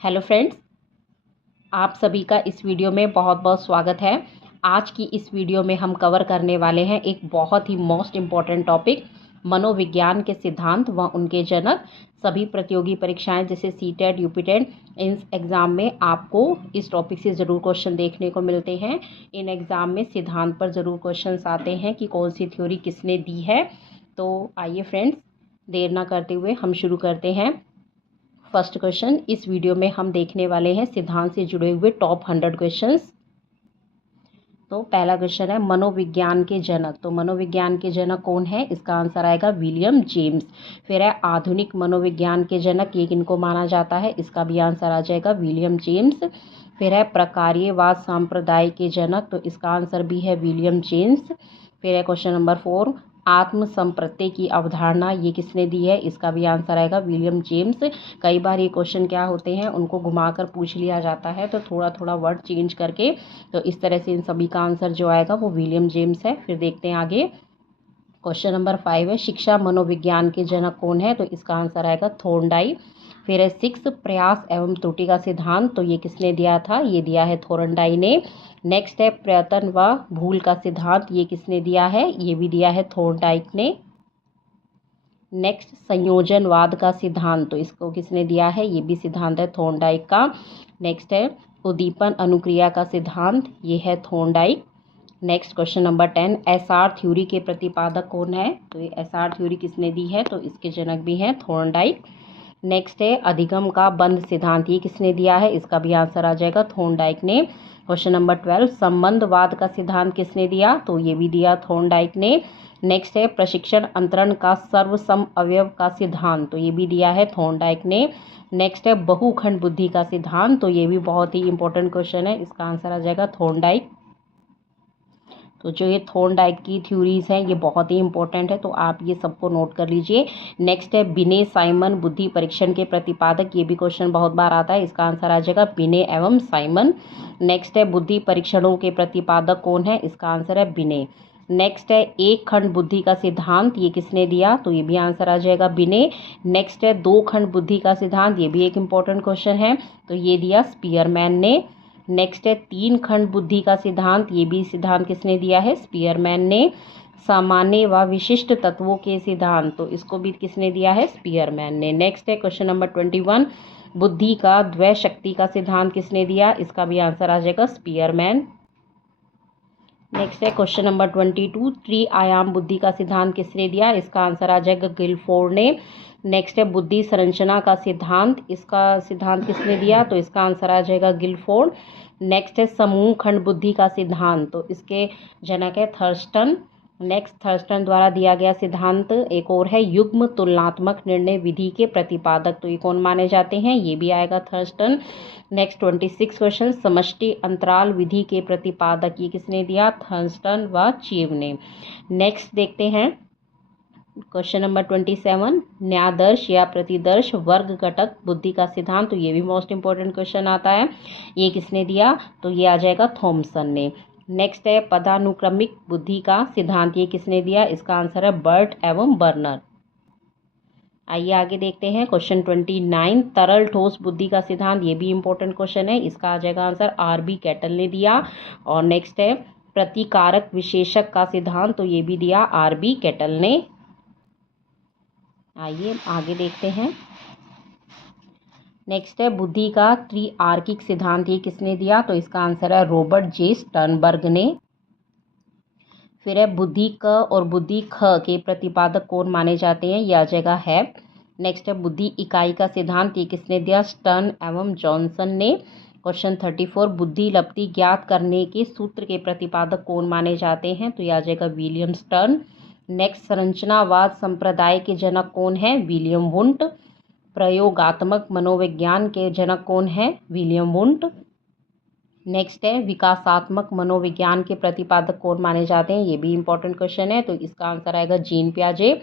Hello friends, आप सभी का इस वीडियो में बहुत बहुत स्वागत है। आज की इस वीडियो में हम कवर करने वाले हैं एक बहुत ही मोस्ट इम्पॉर्टेंट टॉपिक, मनोविज्ञान के सिद्धांत व उनके जनक। सभी प्रतियोगी परीक्षाएं जैसे सीटेट, यूपीटेट, इन एग्ज़ाम में आपको इस टॉपिक से ज़रूर क्वेश्चन देखने को मिलते हैं। इन एग्ज़ाम में सिद्धांत पर ज़रूर क्वेश्चन आते हैं कि कौन सी थ्योरी किसने दी है। तो आइए फ्रेंड्स, देर ना करते हुए हम शुरू करते हैं। फर्स्ट क्वेश्चन इस वीडियो में हम देखने वाले हैं सिद्धांत से जुड़े हुए टॉप 100 क्वेश्चंस। तो पहला क्वेश्चन है मनोविज्ञान के जनक। तो मनोविज्ञान के जनक कौन है? इसका आंसर आएगा विलियम जेम्स। फिर है आधुनिक मनोविज्ञान के जनक, ये किनको माना जाता है? इसका भी आंसर आ जाएगा विलियम जेम्स। फिर है प्रकार्यवाद संप्रदाय के जनक, तो इसका आंसर भी है विलियम जेम्स। फिर है क्वेश्चन नंबर 4, आत्म संप्रत्यय की अवधारणा, ये किसने दी है? इसका भी आंसर आएगा विलियम जेम्स। कई बार ये क्वेश्चन क्या होते हैं, उनको घुमाकर पूछ लिया जाता है, तो थोड़ा थोड़ा वर्ड चेंज करके, तो इस तरह से इन सभी का आंसर जो आएगा वो विलियम जेम्स है। फिर देखते हैं आगे। क्वेश्चन नंबर 5 है शिक्षा मनोविज्ञान के जनक कौन है? तो इसका आंसर आएगा थॉर्नडाइक। फिर है 6 प्रयास एवं त्रुटि का सिद्धांत, तो ये किसने दिया था? ये दिया है थॉर्नडाइक ने। नेक्स्ट है प्रयत्न व भूल का सिद्धांत, ये किसने दिया है? ये भी दिया है थॉर्नडाइक ने। नेक्स्ट संयोजनवाद का सिद्धांत, तो इसको किसने दिया है? ये भी सिद्धांत है थॉर्नडाइक का। नेक्स्ट है उद्दीपन अनुक्रिया का सिद्धांत, ये है Thorndike. Next question number 10, SR theory के प्रतिपादक कौन है? तो ये एसआर थ्योरी किसने दी है? तो इसके जनक भी हैं थॉर्नडाइक। नेक्स्ट है अधिगम का बंध सिद्धांत, ये किसने दिया है? इसका भी आंसर आ जाएगा थॉर्नडाइक ने। क्वेश्चन नंबर 12, संबंधवाद का सिद्धांत किसने दिया? तो ये भी दिया थॉर्नडाइक ने। नेक्स्ट है प्रशिक्षण अंतरण का सर्वसम अवयव का सिद्धांत, तो ये भी दिया है थॉर्नडाइक ने। नेक्स्ट है बहुखंड बुद्धि का सिद्धांत, तो ये भी बहुत ही इंपॉर्टेंट क्वेश्चन है, इसका आंसर आ जाएगा थॉर्नडाइक। तो जो ये थॉर्नडाइक की थ्योरीज हैं ये बहुत ही इंपॉर्टेंट है, तो आप ये सबको नोट कर लीजिए। नेक्स्ट है बिने साइमन बुद्धि परीक्षण के प्रतिपादक, ये भी क्वेश्चन बहुत बार आता है, इसका आंसर आ जाएगा बिने एवं साइमन। नेक्स्ट है बुद्धि परीक्षणों के प्रतिपादक कौन है? इसका आंसर है बिने। नेक्स्ट है एक खंड बुद्धि का सिद्धांत, ये किसने दिया? तो ये भी आंसर आ जाएगा बिने। नेक्स्ट है दो खंड बुद्धि का सिद्धांत, ये भी एक इंपॉर्टेंट क्वेश्चन है, तो ये दिया स्पीयरमैन ने। नेक्स्ट है तीन खंड बुद्धि का सिद्धांत, ये भी सिद्धांत किसने दिया है? स्पीयरमैन ने। सामान्य व विशिष्ट तत्वों के सिद्धांत, तो इसको भी किसने दिया है? स्पीयरमैन ने। नेक्स्ट है क्वेश्चन नंबर 21, बुद्धि का द्वय शक्ति का सिद्धांत किसने दिया? इसका भी आंसर आ जाएगा स्पीयरमैन। नेक्स्ट है क्वेश्चन नंबर 22, त्रिआयाम बुद्धि का सिद्धांत किसने दिया? इसका आंसर आ जाएगा गिलफोर्ड ने। नेक्स्ट है बुद्धि संरचना का सिद्धांत, इसका सिद्धांत किसने दिया? तो इसका आंसर आ जाएगा गिलफोर्ड। नेक्स्ट है समूह खंड बुद्धि का सिद्धांत, तो इसके जनक है थर्स्टन। नेक्स्ट थर्स्टन द्वारा दिया गया सिद्धांत एक और है युग्म तुलनात्मक निर्णय विधि के प्रतिपादक, तो ये कौन माने जाते हैं? ये भी आएगा थर्स्टन। नेक्स्ट 26 क्वेश्चन समष्टि अंतराल विधि के प्रतिपादक, ये किसने दिया? थर्स्टन व चीव ने। नेक्स्ट देखते हैं क्वेश्चन नंबर 27, न्यादर्श या प्रतिदर्श वर्ग घटक बुद्धि का सिद्धांत, तो ये भी मोस्ट इंपॉर्टेंट क्वेश्चन आता है, ये किसने दिया? तो ये आ जाएगा थॉमसन ने। नेक्स्ट है पदानुक्रमिक बुद्धि का सिद्धांत, ये किसने दिया? इसका आंसर है बर्ट एवं बर्नर। आइए आगे देखते हैं क्वेश्चन 29, तरल ठोस बुद्धि का सिद्धांत, ये भी इंपॉर्टेंट क्वेश्चन है, इसका आ जाएगा आंसर आर.बी. कैटल ने दिया। और नेक्स्ट है प्रतिकारक विशेषक का सिद्धांत, तो ये भी दिया आर.बी. कैटल ने। आइए आगे देखते हैं। नेक्स्ट है बुद्धि का त्रिआर्किक सिद्धांत, ये किसने दिया? तो इसका आंसर है रॉबर्ट जे स्टर्नबर्ग ने। फिर है बुद्धि क और बुद्धि ख के प्रतिपादक कौन माने जाते हैं? ये आ जाएगा हैब। नेक्स्ट है बुद्धि इकाई का सिद्धांत, ये किसने दिया? स्टर्न एवं जॉनसन ने। क्वेश्चन 34, बुद्धि लब्धि ज्ञात करने के सूत्र के प्रतिपादक कौन माने जाते हैं? तो ये आ जाएगा विलियम स्टर्न। नेक्स्ट संरचनावाद संप्रदाय के जनक कौन है? William Wundt. प्रयोगात्मक मनोविज्ञान के जनक कौन है? William Wundt. नेक्स्ट है विकासात्मक मनोविज्ञान के प्रतिपादक कौन माने जाते हैं? ये भी इंपॉर्टेंट क्वेश्चन है, तो इसका आंसर आएगा जीन पियाजे।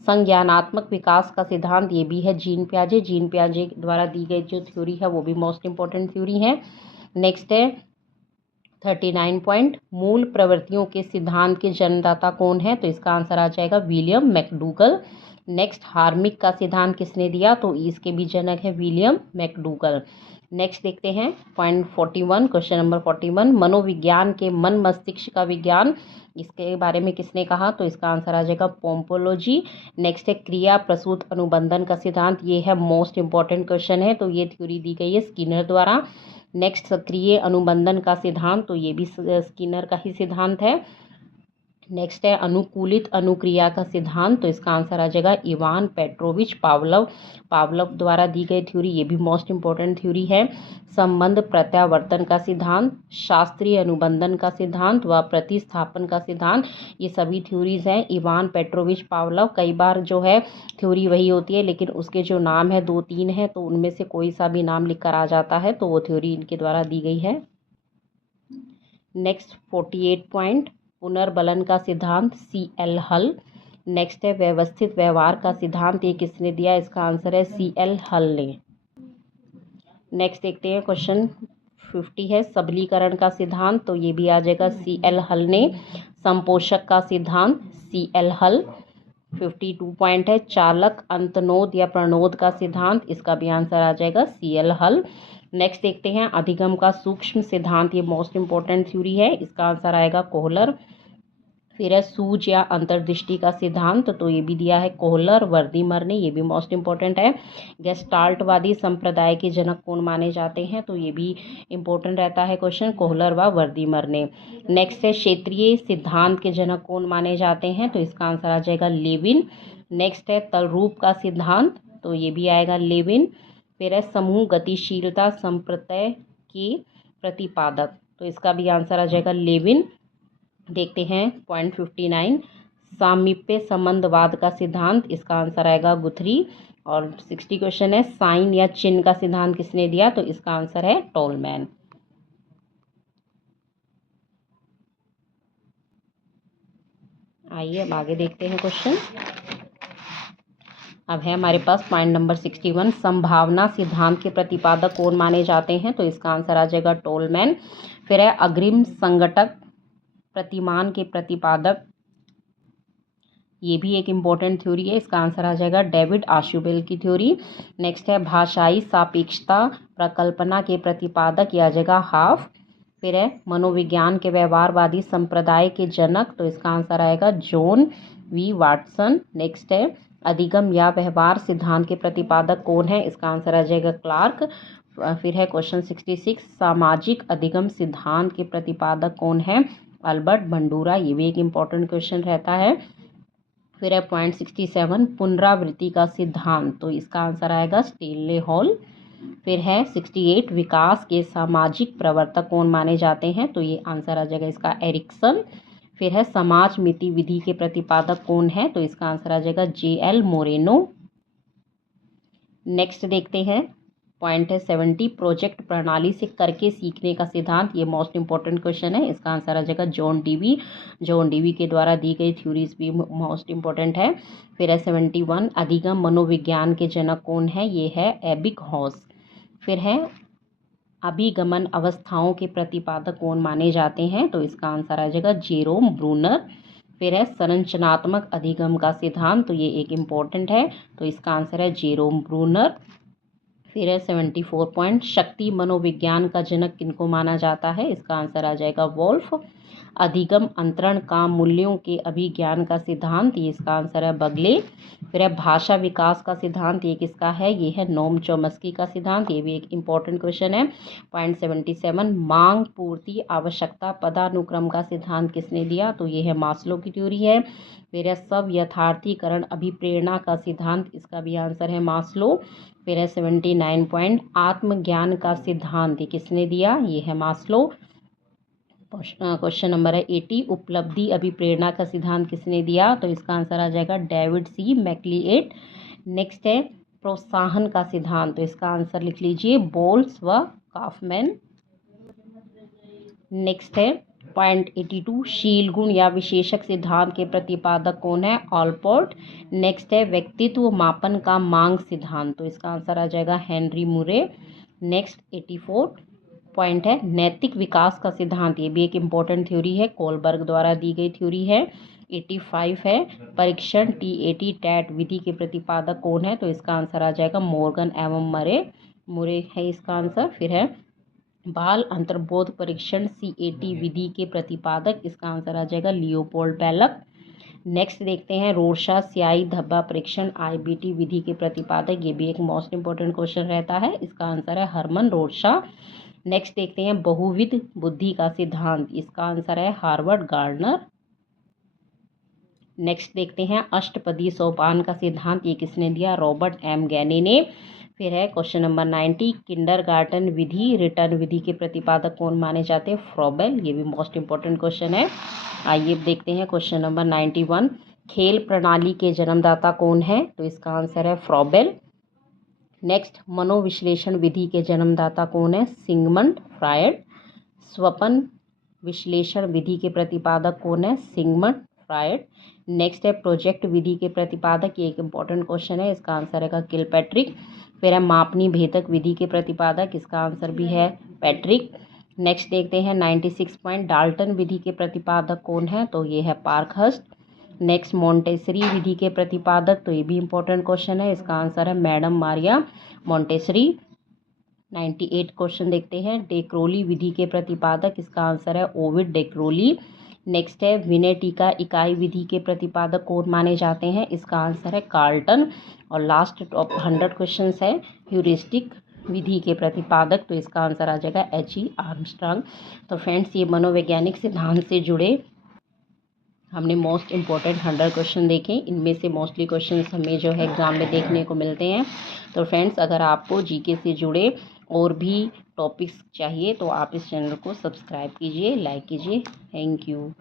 संज्ञानात्मक विकास का सिद्धांत, ये भी है जीन पियाजे। जीन पियाजे द्वारा दी गई जो थ्योरी है वो भी मोस्ट इंपॉर्टेंट थ्योरी है। नेक्स्ट है 39 पॉइंट, मूल प्रवृत्तियों के सिद्धांत के जन्मदाता कौन है? तो इसका आंसर आ जाएगा विलियम मैकडूगल। नेक्स्ट हार्मिक का सिद्धांत किसने दिया, तो इसके भी जनक है विलियम मैकडूगल। नेक्स्ट देखते हैं पॉइंट 41, क्वेश्चन नंबर 41, मनोविज्ञान के मन मस्तिष्क का विज्ञान, इसके बारे में किसने कहा, तो इसका आंसर आ जाएगा पोम्पोलॉजी। नेक्स्ट है क्रिया प्रसूत अनुबंधन का सिद्धांत, ये है मोस्ट इंपॉर्टेंट क्वेश्चन है, तो ये थ्योरी दी गई है स्किनर द्वारा। नेक्स्ट सक्रिय अनुबंधन का सिद्धांत, तो ये भी स्किनर का ही सिद्धांत है। नेक्स्ट है अनुकूलित अनुक्रिया का सिद्धांत, तो इसका आंसर आ जाएगा इवान पेट्रोविच पावलव द्वारा दी गई थ्योरी, ये भी मोस्ट इंपॉर्टेंट थ्योरी है। संबंध प्रत्यावर्तन का सिद्धांत, शास्त्रीय अनुबंधन का सिद्धांत व प्रतिस्थापन का सिद्धांत, ये सभी थ्योरीज हैं इवान पेट्रोविच पावलव। कई बार जो है थ्योरी वही होती है, लेकिन उसके जो नाम है 2-3 हैं, तो उनमें से कोई सा भी नाम लिख कर आ जाता है, तो वो थ्योरी इनके द्वारा दी गई है। नेक्स्ट 48 पॉइंट, पुनर्बलन का सिद्धांत CL हल। नेक्स्ट है व्यवस्थित व्यवहार का सिद्धांत, ये किसने दिया, इसका आंसर है CL हल ने। नेक्स्ट देखते हैं क्वेश्चन 50 है सबलीकरण का सिद्धांत, तो ये भी आ जाएगा CL हल ने। संपोषक का सिद्धांत CL हल। 52 पॉइंट है चालक अंतनोद या प्रणोद का सिद्धांत, इसका भी आंसर आ जाएगा CL हल। नेक्स्ट देखते हैं अधिगम का सूक्ष्म सिद्धांत, ये मोस्ट इंपॉर्टेंट थ्योरी है, इसका आंसर आएगा कोहलर। फिर है सूझ या अंतर्दृष्टि का सिद्धांत, तो ये भी दिया है कोहलर वर्दीमर ने, ये भी मोस्ट इंपॉर्टेंट है। गेस्टाल्टवादी संप्रदाय के जनक कौन माने जाते हैं, तो ये भी इंपॉर्टेंट रहता है क्वेश्चन, कोहलर व वर्दीमर ने। नेक्स्ट है क्षेत्रीय सिद्धांत के जनक कौन माने जाते हैं, तो इसका आंसर आ जाएगा लेविन। नेक्स्ट है तलरूप का सिद्धांत, तो ये भी आएगा लेविन। फिर है समूह गतिशीलता संप्रत्यय के प्रतिपादक, तो इसका भी आंसर आ जाएगा लेविन। देखते हैं पॉइंट 59 सामीप्य संबंधवाद का सिद्धांत, इसका आंसर आएगा गुथरी। और 60 क्वेश्चन है साइन या चिन्ह का सिद्धांत किसने दिया, तो इसका आंसर है टोलमैन। आइए अब आगे देखते हैं क्वेश्चन। अब है हमारे पास पॉइंट नंबर 61 संभावना सिद्धांत के प्रतिपादक कौन माने जाते हैं, तो इसका आंसर आ जाएगा टोलमैन। फिर है अग्रिम संगठक प्रतिमान के प्रतिपादक, ये भी एक इम्पॉर्टेंट थ्योरी है, इसका आंसर आ जाएगा डेविड आशुबेल की थ्योरी। नेक्स्ट है भाषाई सापेक्षता प्रकल्पना के प्रतिपादक, यह आ जाएगा हाफ। फिर है मनोविज्ञान के व्यवहारवादी संप्रदाय के जनक, तो इसका आंसर आएगा जॉन वी वाटसन। नेक्स्ट है अधिगम या व्यवहार सिद्धांत के प्रतिपादक कौन है, इसका आंसर आ जाएगा क्लार्क। फिर है क्वेश्चन 66 सामाजिक अधिगम सिद्धांत के प्रतिपादक कौन है, अल्बर्ट बंडूरा, ये भी एक इम्पॉर्टेंट क्वेश्चन रहता है। फिर है पॉइंट 67 पुनरावृत्ति का सिद्धांत, तो इसका आंसर आएगा स्टेनले हॉल। फिर है 68 विकास के सामाजिक प्रवर्तक कौन माने जाते हैं, तो ये आंसर आ जाएगा इसका एरिक्सन। फिर है समाज मिति विधि के प्रतिपादक कौन है, तो इसका आंसर आ जाएगा JL मोरेनो। नेक्स्ट देखते हैं पॉइंट है 70 प्रोजेक्ट प्रणाली से करके सीखने का सिद्धांत, ये मोस्ट इंपॉर्टेंट क्वेश्चन है, इसका आंसर आ जाएगा जॉन डीवी के द्वारा दी गई थ्योरीज भी मोस्ट इंपॉर्टेंट है। फिर है 71 अधिगम मनोविज्ञान के जनक कौन है, ये है एबिक हॉस। फिर है अभिगमन अवस्थाओं के प्रतिपादक कौन माने जाते हैं, तो इसका आंसर आ जाएगा जेरोम ब्रूनर। फिर है संरचनात्मक अधिगम का सिद्धांत, तो ये एक इम्पॉर्टेंट है, तो इसका आंसर है जेरोम ब्रूनर। फिर है 74 पॉइंट शक्ति मनोविज्ञान का जनक किनको माना जाता है, इसका आंसर आ जाएगा वोल्फ। अधिगम अंतरण का मूल्यों के अभिज्ञान का सिद्धांत, ये इसका आंसर है बगले। फिर है भाषा विकास का सिद्धांत, ये किसका है, ये है नोम चोम्स्की का सिद्धांत, ये भी एक इम्पॉर्टेंट क्वेश्चन है। पॉइंट 77 मांग पूर्ति आवश्यकता पदानुक्रम का सिद्धांत किसने दिया, तो ये है मास्लो की थ्योरी है। फिर है सब यथार्थीकरण अभिप्रेरणा का सिद्धांत, इसका भी आंसर है मास्लो। फिर है 79 पॉइंट आत्मज्ञान का सिद्धांत, ये किसने दिया, ये है मास्लो। क्वेश्चन नंबर है 80 उपलब्धि अभिप्रेरणा का सिद्धांत किसने दिया, तो इसका आंसर आ जाएगा डेविड C मैक्लिएट। नेक्स्ट है प्रोत्साहन का सिद्धांत, तो इसका आंसर लिख लीजिए बोल्स व काफमैन। नेक्स्ट है पॉइंट 82 शील गुण या विशेषक सिद्धांत के प्रतिपादक कौन है, ऑलपोर्ट। नेक्स्ट है व्यक्तित्व मापन का मांग सिद्धांत, तो इसका आंसर आ जाएगा हेनरी मुरे। नेक्स्ट 84 पॉइंट है नैतिक विकास का सिद्धांत, ये भी एक इम्पॉर्टेंट थ्योरी है, कोलबर्ग द्वारा दी गई थ्योरी है। 85 है। परीक्षण TAT टैट विधि के प्रतिपादक कौन है? तो इसका आंसर आ जाएगा मॉर्गन एवं मुरे है इसका आंसर। फिर है बाल अंतर्बोध परीक्षण CAT विधि के प्रतिपादक, इसका आंसर आ जाएगा लियोपोल्ड बेलक। नेक्स्ट देखते हैं रोरशा स्याही धब्बा परीक्षण IBT विधि के प्रतिपादक, ये भी एक मोस्ट इंपॉर्टेंट क्वेश्चन रहता है, इसका आंसर है हरमन रोरशा। नेक्स्ट देखते हैं बहुविध बुद्धि का सिद्धांत, इसका आंसर है हार्वर्ड गार्डनर। नेक्स्ट देखते हैं अष्टपदी सोपान का सिद्धांत, ये किसने दिया? रॉबर्ट M गैनी ने। फिर है क्वेश्चन नंबर 90 किंडरगार्टन विधि रिटर्न विधि के प्रतिपादक कौन माने जाते हैं? फ्रॉबेल, ये भी मोस्ट इंपॉर्टेंट क्वेश्चन है। आइए देखते हैं क्वेश्चन नंबर 91 खेल प्रणाली के जन्मदाता कौन है? तो इसका आंसर है फ्रॉबेल। नेक्स्ट मनोविश्लेषण विधि के जन्मदाता कौन है? Sigmund Freud. स्वपन विश्लेषण विधि के प्रतिपादक कौन है? Sigmund Freud. नेक्स्ट है प्रोजेक्ट विधि के प्रतिपादक, ये एक इंपॉर्टेंट क्वेश्चन है, इसका आंसर है किलपैट्रिक। फिर है मापनी भेदक विधि के प्रतिपादक, इसका आंसर भी है पैट्रिक। नेक्स्ट देखते हैं 96 पॉइंट डाल्टन विधि के प्रतिपादक कौन है? तो ये है पार्कहर्स्ट। नेक्स्ट मोंटेसरी विधि के प्रतिपादक, तो ये भी इंपॉर्टेंट क्वेश्चन है, इसका आंसर है मैडम मारिया मोंटेसरी। 98 क्वेश्चन देखते हैं डेक्रोली विधि के प्रतिपादक, इसका आंसर है ओविड डेक्रोली। नेक्स्ट है विनेटिका इकाई विधि के प्रतिपादक कौन माने जाते हैं? इसका आंसर है कार्ल्टन। और लास्ट टॉप 100 क्वेश्चन है ह्यूरिस्टिक विधि के प्रतिपादक, तो इसका आंसर आ जाएगा H.E. आर्मस्ट्रांग। तो फ्रेंड्स ये मनोवैज्ञानिक सिद्धांत से जुड़े हमने मोस्ट इम्पॉर्टेंट 100 क्वेश्चन देखे, इनमें से मोस्टली क्वेश्चंस हमें जो है एग्ज़ाम में देखने को मिलते हैं। तो फ्रेंड्स अगर आपको GK से जुड़े और भी टॉपिक्स चाहिए तो आप इस चैनल को सब्सक्राइब कीजिए, लाइक कीजिए। Thank you.